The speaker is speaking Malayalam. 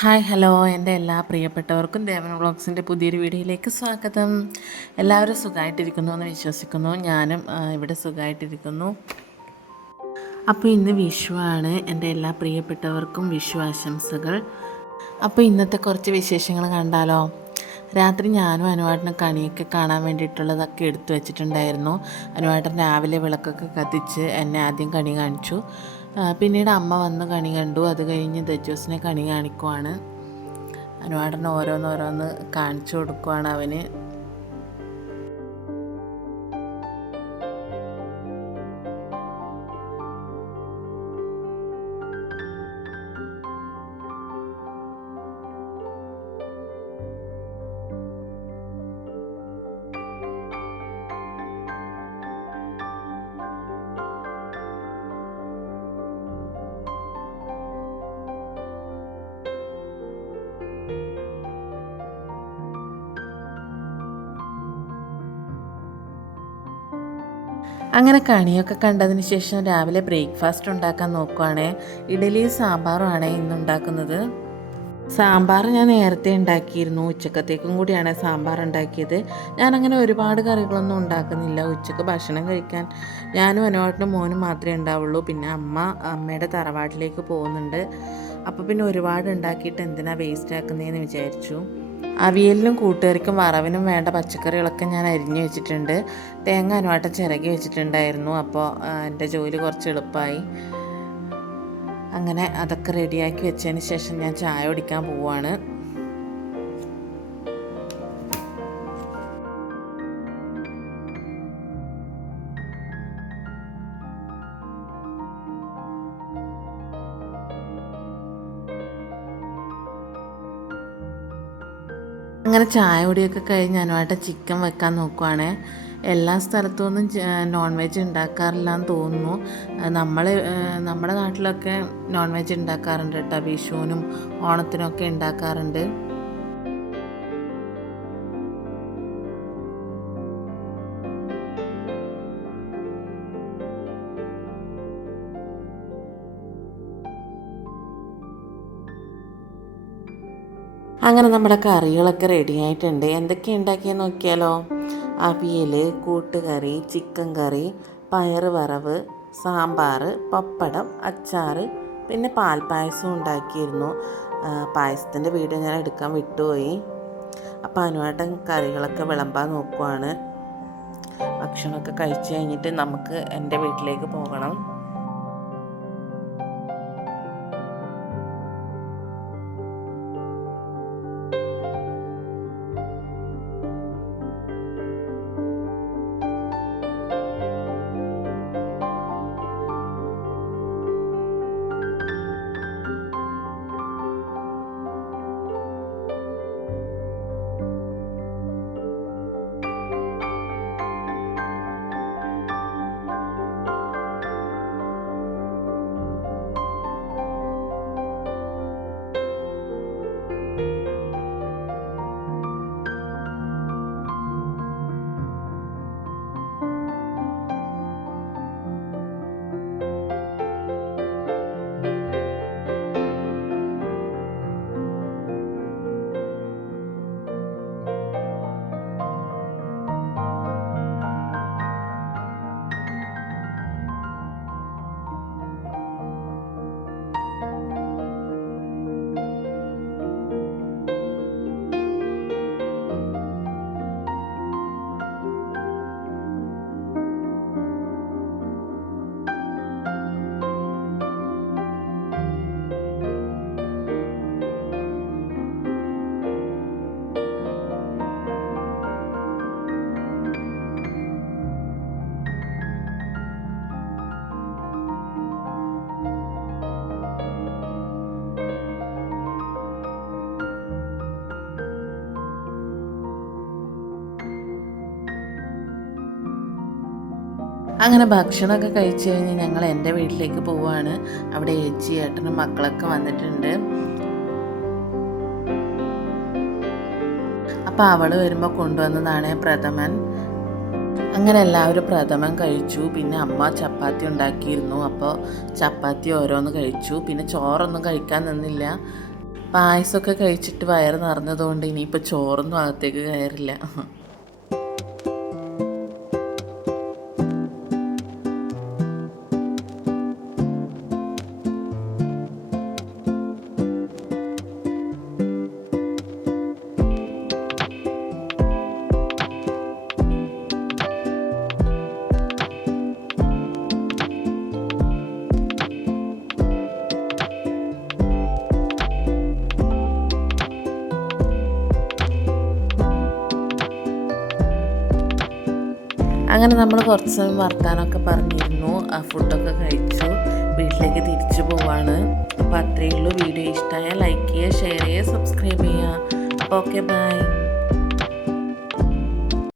ഹായ് ഹലോ എൻ്റെ എല്ലാ പ്രിയപ്പെട്ടവർക്കും ദേവൻ വ്ളോഗ്സിൻ്റെ പുതിയൊരു വീഡിയോയിലേക്ക് സ്വാഗതം. എല്ലാവരും സുഖമായിട്ടിരിക്കുന്നു എന്ന് വിശ്വസിക്കുന്നു. ഞാനും ഇവിടെ സുഖമായിട്ടിരിക്കുന്നു. അപ്പോൾ ഇന്ന് വിഷുവാണ്. എൻ്റെ എല്ലാ പ്രിയപ്പെട്ടവർക്കും വിഷു ആശംസകൾ. അപ്പോൾ ഇന്നത്തെ കുറച്ച് വിശേഷങ്ങൾ കണ്ടാലോ. രാത്രി ഞാനും അനുവാട്ടനും കണിയൊക്കെ കാണാൻ വേണ്ടിയിട്ടുള്ളതൊക്കെ എടുത്തു വെച്ചിട്ടുണ്ടായിരുന്നു. അനുവാട്ടൻ രാവിലെ വിളക്കൊക്കെ കത്തിച്ച് എന്നെ ആദ്യം കണി കാണിച്ചു. പിന്നീട് അമ്മ വന്ന് കണി കണ്ടു. അത് കഴിഞ്ഞ് ദജോസിനെ കണി കാണിക്കുവാണ്. അനുവാട്ടന് ഓരോന്നോരോന്ന് കാണിച്ചു കൊടുക്കുവാണ് അവന്. അങ്ങനെ കണിയൊക്കെ കണ്ടതിന് ശേഷം രാവിലെ ബ്രേക്ക്ഫാസ്റ്റ് ഉണ്ടാക്കാൻ നോക്കുവാണ്. ഇഡലിയും സാമ്പാറുമാണ് ഇന്നുണ്ടാക്കുന്നത്. സാമ്പാർ ഞാൻ നേരത്തെ ഉണ്ടാക്കിയിരുന്നു. ഉച്ചക്കത്തേക്കും കൂടിയാണ് സാമ്പാർ ഉണ്ടാക്കിയത്. ഞാനങ്ങനെ ഒരുപാട് കറികളൊന്നും ഉണ്ടാക്കുന്നില്ല. ഉച്ചക്ക് ഭക്ഷണം കഴിക്കാൻ ഞാനും അനുവാട്ടനും മോനും മാത്രമേ ഉണ്ടാവുള്ളൂ. പിന്നെ അമ്മയുടെ തറവാട്ടിലേക്ക് പോകുന്നുണ്ട്. അപ്പോൾ പിന്നെ ഒരുപാട് ഉണ്ടാക്കിയിട്ട് എന്തിനാ വേസ്റ്റ് ആക്കുന്നതെന്ന് വിചാരിച്ചു. അവിയലിനും കൂട്ടുകറിക്കും വറവിനും വേണ്ട പച്ചക്കറികളൊക്കെ ഞാൻ അരിഞ്ഞു വെച്ചിട്ടുണ്ട്. തേങ്ങ അനുവാട്ടം ചിരകി വെച്ചിട്ടുണ്ടായിരുന്നു. അപ്പോൾ എൻ്റെ ജോലി കുറച്ച് എളുപ്പമായി. അങ്ങനെ അതൊക്കെ റെഡിയാക്കി വെച്ചതിന് ശേഷം ഞാൻ ചായ കുടിക്കാൻ പോവുകയാണ്. അങ്ങനെ ചായ കുടിയൊക്കെ കഴിഞ്ഞ് അനുവായിട്ട് ചിക്കൻ വെക്കാൻ നോക്കുവാണ്. എല്ലാ സ്ഥലത്തുനിന്നും നോൺ വെജ് ഉണ്ടാക്കാറില്ല എന്ന് തോന്നുന്നു. നമ്മുടെ നാട്ടിലൊക്കെ നോൺ വെജ് ഉണ്ടാക്കാറുണ്ട് കേട്ടോ. വിഷുവിനും ഓണത്തിനൊക്കെ ഉണ്ടാക്കാറുണ്ട്. അങ്ങനെ നമ്മുടെ കറികളൊക്കെ റെഡി ആയിട്ടുണ്ട്. എന്തൊക്കെ ഉണ്ടാക്കിയെന്ന് നോക്കിയാലോ. അവിയൽ, കൂട്ടുകറി, ചിക്കൻ കറി, പയറ് വറവ്, സാമ്പാർ, പപ്പടം, അച്ചാർ, പിന്നെ പാൽപ്പായസം ഉണ്ടാക്കിയിരുന്നു. പായസത്തിൻ്റെ വീഡിയോ ഞാൻ എടുക്കാൻ വിട്ടുപോയി. അപ്പോൾ അനുവാട്ടൻ കറികളൊക്കെ വിളമ്പാൻ നോക്കുവാണ്. ഭക്ഷണമൊക്കെ കഴിച്ച് കഴിഞ്ഞിട്ട് നമുക്ക് എൻ്റെ വീട്ടിലേക്ക് പോകണം. അങ്ങനെ ഭക്ഷണമൊക്കെ കഴിച്ച് കഴിഞ്ഞ് ഞങ്ങൾ എൻ്റെ വീട്ടിലേക്ക് പോവുകയാണ്. അവിടെ ഏച്ചി ഏട്ടനും മക്കളൊക്കെ വന്നിട്ടുണ്ട്. അപ്പോൾ അവൾ വരുമ്പോൾ കൊണ്ടുവന്നതാണ് പ്രഥമൻ. അങ്ങനെ എല്ലാവരും പ്രഥമൻ കഴിച്ചു. പിന്നെ അമ്മ ചപ്പാത്തി ഉണ്ടാക്കിയിരുന്നു. അപ്പോൾ ചപ്പാത്തി ഓരോന്ന് കഴിച്ചു. പിന്നെ ചോറൊന്നും കഴിക്കാൻ നിന്നില്ല. പായസമൊക്കെ കഴിച്ചിട്ട് വയറ് നിറഞ്ഞതുകൊണ്ട് ഇനിയിപ്പോൾ ചോറൊന്നും അകത്തേക്ക് കയറില്ല. അങ്ങനെ നമ്മൾ കുറച്ച് സമയം വർത്താനമൊക്കെ പറഞ്ഞിരുന്നു, ഫുഡൊക്കെ കഴിച്ചു, വീട്ടിലേക്ക് തിരിച്ചു പോവാണ്. അപ്പോൾ അത്രയേ ഉള്ളൂ. വീഡിയോ ഇഷ്ടമായാൽ ലൈക്ക് ചെയ്യുക, ഷെയർ ചെയ്യുക, സബ്സ്ക്രൈബ് ചെയ്യുക. Okay, by.